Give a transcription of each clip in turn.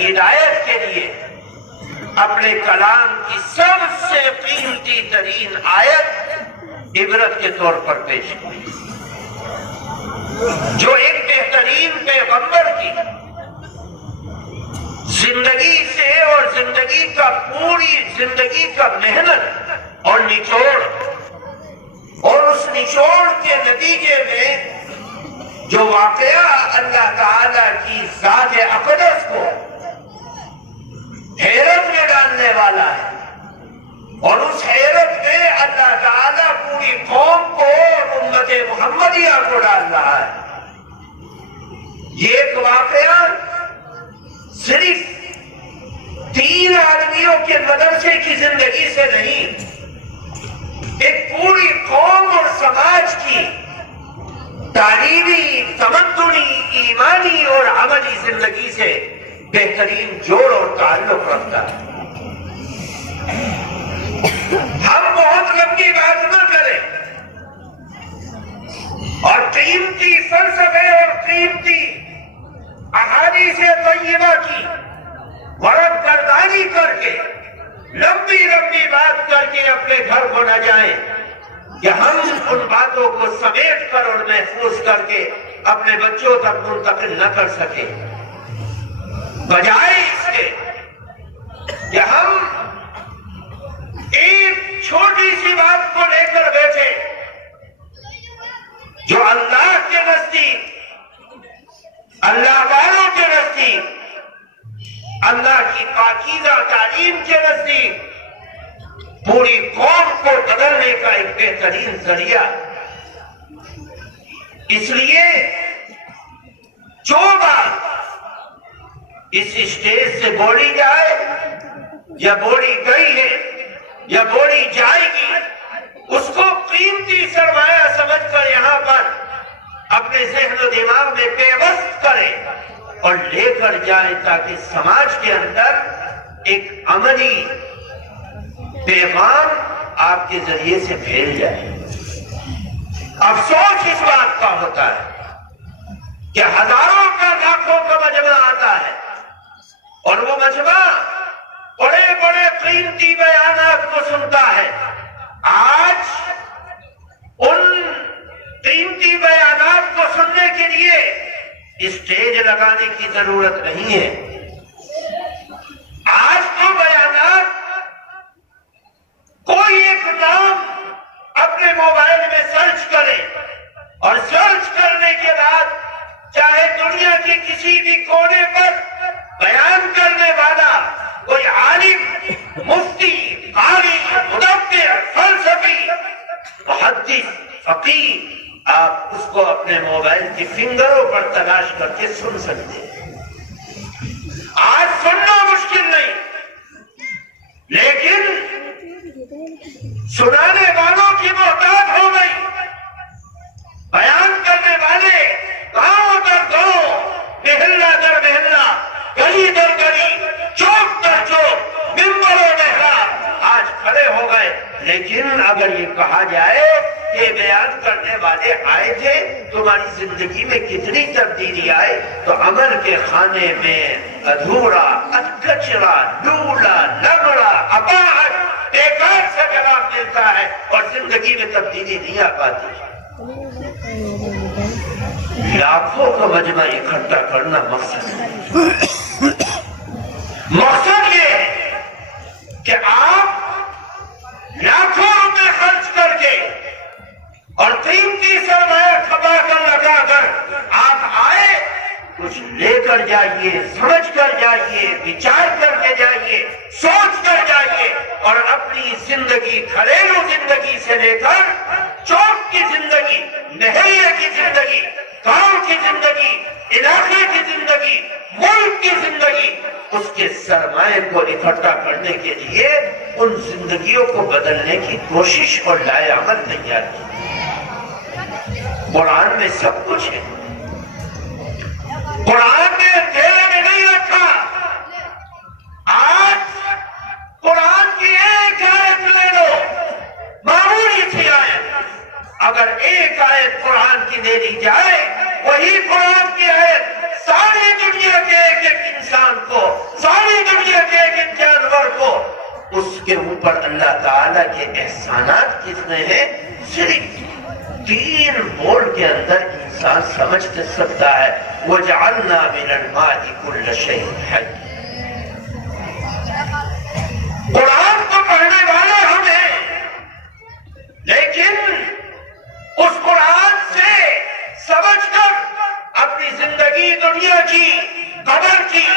ہدایت کے لیے اپنے کلام کی سب سے قیمتی ترین آیت عبرت کے طور پر پیش کی، جو ایک بہترین پیغمبر کی زندگی سے اور زندگی کا پوری زندگی کا محنت اور نچوڑ، اور اس نچوڑ کے نتیجے میں جو واقعہ اللہ تعالی کی ذات اقدس کو حیرت میں ڈالنے والا ہے، اور اس حیرت میں اللہ تعالی پوری قوم کو اور امت محمدیہ کو ڈال رہا ہے۔ یہ ایک واقعہ صرف 3 آدمیوں کے مدرسے کی زندگی سے نہیں، ایک پوری قوم اور سماج کی تعلیمی، تمدنی، ایمانی اور عملی زندگی سے بہترین جوڑ اور تعلق رکھتا ہے۔ ہم بہت لمبی بات نہ کریں اور قیمتی فلسفے اور قیمتی احادیث طیبہ کی ورد گردانی کر کے لمبی بات کر کے اپنے گھر کو نہ جائیں کہ ہم ان باتوں کو سمیٹ کر اور محفوظ کر کے اپنے بچوں تک منتقل نہ کر سکیں، بجائے اس کے کہ ہم ایک چھوٹی سی بات کو لے کر بیٹھے جو اللہ کے نزدیک، اللہ والوں کے نزدیک، اللہ کی پاکیزہ تعلیم کے نزدیک پوری قوم کو بدلنے کا ایک بہترین ذریعہ۔ اس لیے جو بات اس اسٹیج سے بولی جائے یا بولی گئی ہے یا بولی جائے گی، اس کو قیمتی سرمایہ سمجھ کر یہاں پر اپنے ذہن و دماغ میں پیوست کریں اور لے کر جائیں، تاکہ سماج کے اندر ایک عملی پیغام آپ کے ذریعے سے پھیل جائے۔ افسوس اس بات کا ہوتا ہے کہ ہزاروں کا، لاکھوں کا مجمع آتا ہے اور وہ مجمع بڑے بڑے قیمتی بیانات کو سنتا ہے۔ آج ان قیمتی بیانات کو سننے کے لیے اسٹیج لگانے کی ضرورت نہیں ہے۔ آج تو بیانات کوئی ایک نام اپنے موبائل میں سرچ کرے اور سرچ کرنے کے بعد چاہے دنیا کے کسی بھی کونے پر بیان کرنے والا کوئی عالم، مفتی، قاری، مدبر، فلسفی، محدث، فقیہ، آپ اس کو اپنے موبائل کی فنگروں پر تلاش کر کے سن سکتے ہیں۔ آج سننا مشکل نہیں، لیکن سنانے والوں کی محتاج ہو گئی۔ بیان کرنے والے گاؤں در گاؤں، محلہ در محلہ، گلی در گلی، چوک در چوک، ممبر و محراب آج کھڑے ہو گئے۔ لیکن اگر یہ کہا جائے کہ بیان کرنے والے آئے تھے، تمہاری زندگی میں کتنی تبدیلی آئے، تو عمل کے خانے میں ادھورا، کچرا، ڈولا، لنگڑا، اپاہج، بیکار سے جواب ملتا ہے اور زندگی میں تبدیلی نہیں آ پاتی۔ لاکھوں کا مجمع اکٹھا کرنا مقصد ہے۔ مقصد یہ ہے کہ آپ لاکھوں روپے خرچ کر کے اور قیمتی سرمایہ کھپا کر لگا کر آپ آئے، کچھ لے کر جائیے، سمجھ کر جائیے، وچار کر کے جائیے، سوچ کر جائیے، اور اپنی زندگی، گھریلو زندگی سے لے کر چوک کی زندگی، محلے کی زندگی، گاؤں کی زندگی، علاقے کی زندگی، ملک کی زندگی، اس کے سرمایہ کو اکٹھا کرنے کے لیے ان زندگیوں کو بدلنے کی کوشش اور لائے عمل تیار کی۔ قرآن میں سب کچھ ہے، قرآن نے اندھیرے میں نہیں رکھا۔ آج قرآن کی ایک آیت لے لو، معمولی سی آیت، اگر ایک آیت قرآن کی دے دی جائے، وہی قرآن کی آیت ساری دنیا کے ایک ایک انسان کو کے اوپر اللہ تعالیٰ کے احسانات کتنے ہیں صرف 3 بول کے اندر انسان سمجھ سکتا ہے. وَجَعَلْنَا مِنَ الْمَاءِ كُلَّ شَيْءٍ حَيٍّ. قرآن کو پڑھنے والے ہم ہیں، لیکن اس قرآن سے سمجھ کر اپنی زندگی دنیا کی، قبر کی،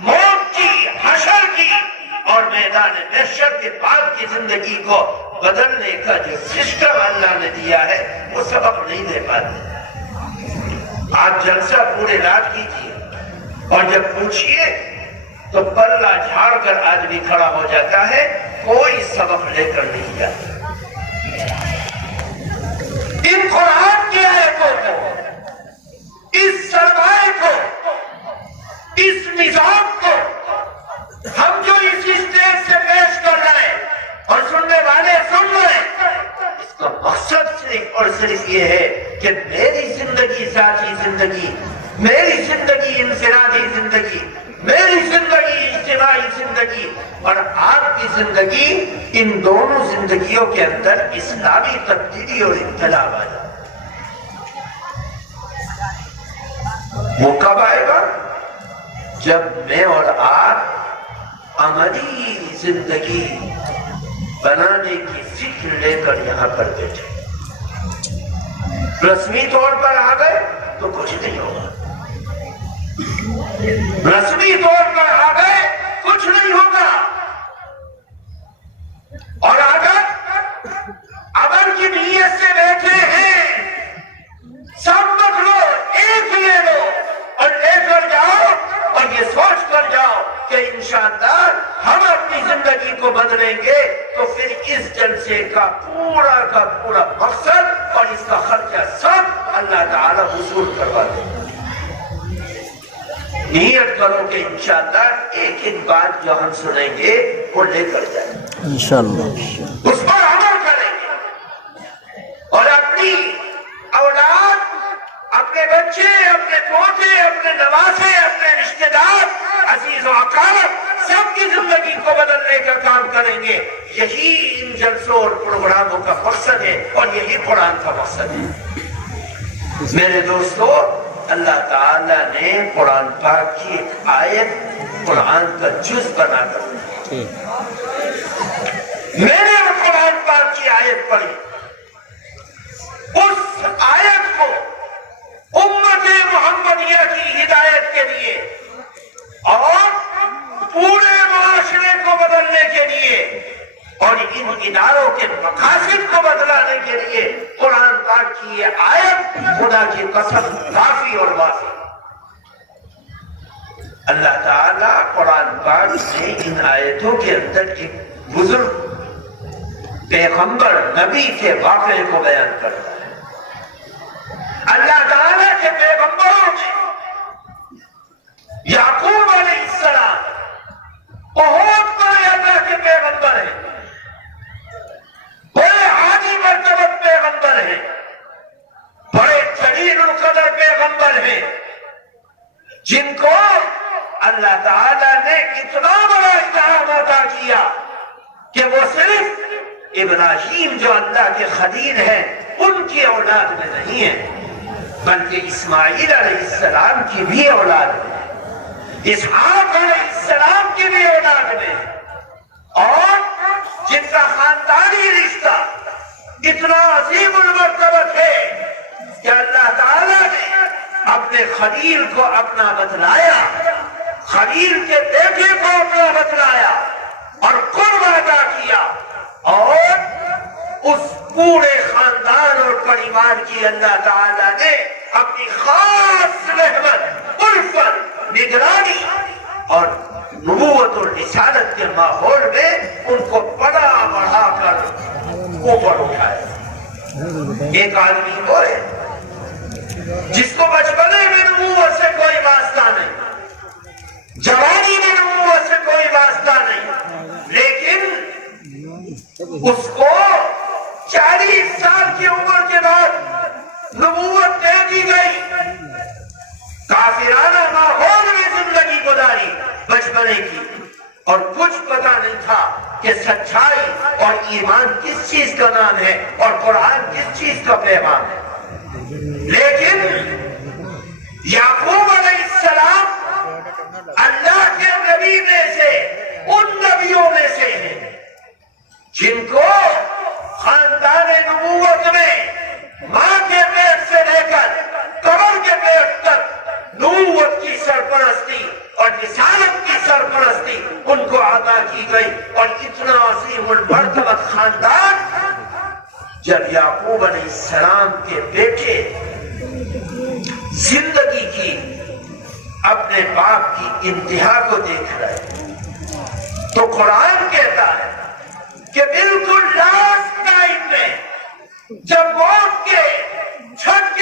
موت کی، حشر کی اور میدان محشر کے بعد کی زندگی کو بدلنے کا جو سسٹم اللہ نے دیا ہے وہ سبق نہیں دے پاتے. آپ جلسہ پورے رات کیجیے اور جب پوچھئے تو پلہ جھاڑ کر آدمی کھڑا ہو جاتا ہے، کوئی سبق لے کر نہیں جاتا. ان قرآن کی آیتوں کو، اس سرمائے کو، اس نظام کو ہم جو اس اسٹیج سے پیش کر رہے ہیں اور سننے والے سن رہے ہیں، اس کا مقصد صرف اور صرف یہ ہے کہ میری زندگی ذاتی زندگی، میری زندگی انفرادی زندگی، میری زندگی اجتماعی زندگی اور آپ کی زندگی، ان دونوں زندگیوں کے اندر اسلامی تبدیلی اور انقلاب آ جائے. وہ کب آئے گا؟ جب میں اور آپ عملی زندگی بنانے کی فکر لے کر یہاں پر بیٹھے. رسمی طور پر آ گئے تو کچھ نہیں ہوگا، رسمی طور پر آ گئے کچھ نہیں ہوگا. اور اگر عمل کی نیت سے بیٹھے ہیں، سب مت لو، ایک لے لو اور لے کر جاؤ اور یہ سوچ کر جاؤ کہ انشاءاللہ ہم اپنی زندگی کو بدلیں گے، تو پھر اس جلسے کا پورا مقصد اور اس کا خرچہ سب اللہ تعالیٰ وصول کروا دے. نیت کرو کہ انشاءاللہ ایک بات جو ہم سنیں گے وہ لے کر جائیں انشاءاللہ، اس پر عمل کریں گے اور اپنی اولاد، اپنے بچے، اپنے پوتے، اپنے نواسے، اپنے رشتہ دار، عزیز و اقارب سب کی زندگی کو بدلنے کا کام کریں گے. یہی ان جلسوں اور پروگراموں کا مقصد ہے اور یہی قرآن کا مقصد ہے. میرے دوستو، اللہ تعالیٰ نے قرآن پاک کی ایک آیت قرآن کا جز بنا کر میں نے قرآن پاک کی آیت پڑھی. اس آیت کو امت محمدیہ کی ہدایت کے لیے اور پورے معاشرے کو بدلنے کے لیے اور ان اداروں کے مقاصد کو بدلانے کے لیے قرآن پاک کی یہ آیت خدا کی قسم کافی اور وافی. اللہ تعالیٰ قرآن پاک سے ان آیتوں کے اندر ایک بزرگ پیغمبر نبی کے واقعے کو بیان کرتا ہے. اللہ تعالیٰ کے پیغمبروں میں یعقوب علیہ السلام بہت بڑے اللہ کے پیغمبر ہیں، بڑے عالی مرتبہ پیغمبر ہیں، بڑے جلیل القدر پیغمبر ہیں، جن کو اللہ تعالیٰ نے اتنا بڑا انعام عطا کیا کہ وہ صرف ابراہیم جو اللہ کے خلیل ہیں ان کی اولاد میں نہیں ہیں، بلکہ اسماعیل علیہ السلام کی بھی اولاد میں، اسحاق علیہ السلام کی بھی اولاد میں، اور جن کا خاندانی رشتہ اتنا عظیم المرتبہ ہے کہ اللہ تعالیٰ نے اپنے خلیل کو اپنا بتلایا، خلیل کے بیٹے کو اپنا بتلایا اور قرب ادا کیا، اور اس پورے خاندان اور پریوار کی اللہ تعالیٰ نے اپنی خاص رحمت، الفت، نگرانی اور نبوت اور رسالت کے ماحول میں ان کو بڑا بڑھا کر اوپر اٹھایا. ایک آدمی وہ ہے جس کو بچپنے میں نبوت سے کوئی واسطہ نہیں، جوانی میں نبوت سے کوئی واسطہ نہیں، لیکن اس کو 40 سال کی عمر کے بعد نبوت دے دی گئی. کافرانہ ماحول میں زندگی گزاری بچپنے کی، اور کچھ پتا نہیں تھا کہ سچائی اور ایمان کس چیز کا نام ہے اور قرآن کس چیز کا پیغام ہے. لیکن یعقوب علیہ السلام اللہ کے نبی میں سے ان نبیوں میں سے ہیں جن کو خاندان نبوت میں ماں کے پیٹ سے لے کر قبر کے پیٹ تک نبوت کی سرپرستی اور رسالت کی سرپرستی ان کو عطا کی گئی. اور اتنا عظیم المرتبہ خاندان جب یعقوب علیہ السلام کے بیٹے زندگی کی اپنے باپ کی انتہا کو دیکھ رہے تو قرآن کہتا ہے کہ بالکل لاسٹ ٹائم میں جب موت کے چھٹ